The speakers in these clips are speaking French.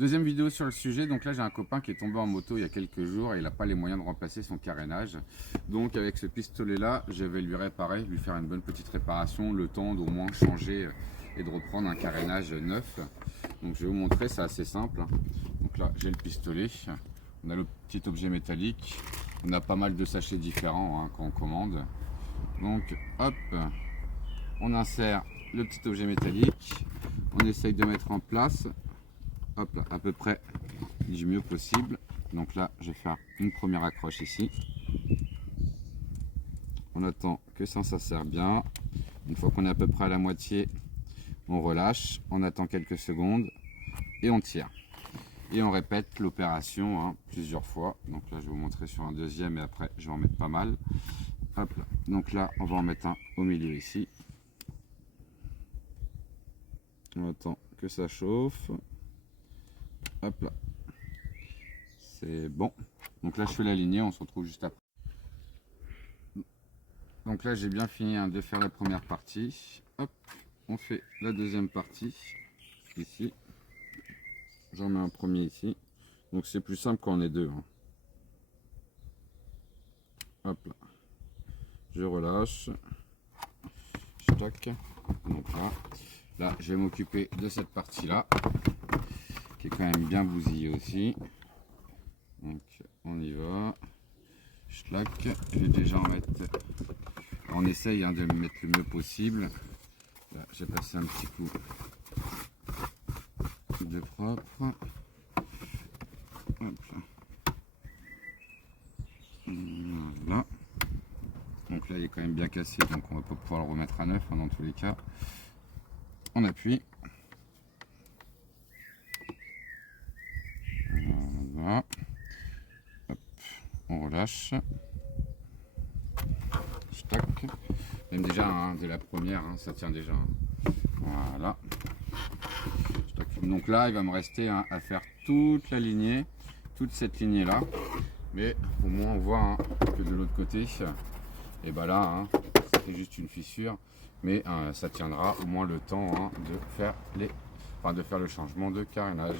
Deuxième vidéo sur le sujet. Donc là, j'ai un copain qui est tombé en moto il y a quelques jours et il n'a pas les moyens de remplacer son carénage. Donc avec ce pistolet là, je vais lui réparer, lui faire une bonne petite réparation, le temps d'au moins changer et de reprendre un carénage neuf. Donc je vais vous montrer, c'est assez simple. Donc là, j'ai le pistolet, on a le petit objet métallique, on a pas mal de sachets différents quand on commande. Donc hop, on insère le petit objet métallique, on essaye de mettre en place, hop là, à peu près du mieux possible. Donc là, je vais faire une première accroche ici. On attend que ça sert bien. Une fois qu'on est à peu près à la moitié, on relâche, on attend quelques secondes et on tire. Et on répète l'opération plusieurs fois. Donc là, je vais vous montrer sur un deuxième et après, je vais en mettre pas mal. Hop là. Donc là, on va en mettre un au milieu ici. On attend que ça chauffe. Hop là. C'est bon. Donc là, je fais la lignée, on se retrouve juste après. Donc là, j'ai bien fini de faire la première partie. Hop, on fait la deuxième partie ici. J'en mets un premier ici. Donc c'est plus simple quand on est deux. Hop là. Je relâche. Tac. Donc là, je vais m'occuper de cette partie-là, qui est quand même bien bousillée aussi. Donc on y va. Schlac. Je vais déjà en mettre. On essaye de le mettre le mieux possible. Là, j'ai passé un petit coup de propre. Hop là. Voilà. Donc là, il est quand même bien cassé, donc on va pas pouvoir le remettre à neuf dans tous les cas. On appuie. Voilà. Hop. On relâche. Tac. Même déjà de la première, ça tient déjà. Voilà. Donc là, il va me rester à faire toute la lignée, toute cette lignée là. Mais au moins on voit que de l'autre côté, et ben là, c'est juste une fissure, mais ça tiendra au moins le temps de faire le changement de carénage.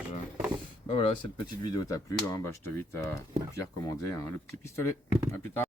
Ben voilà, cette petite vidéo t'a plu, je t'invite à recommander le petit pistolet. À plus tard.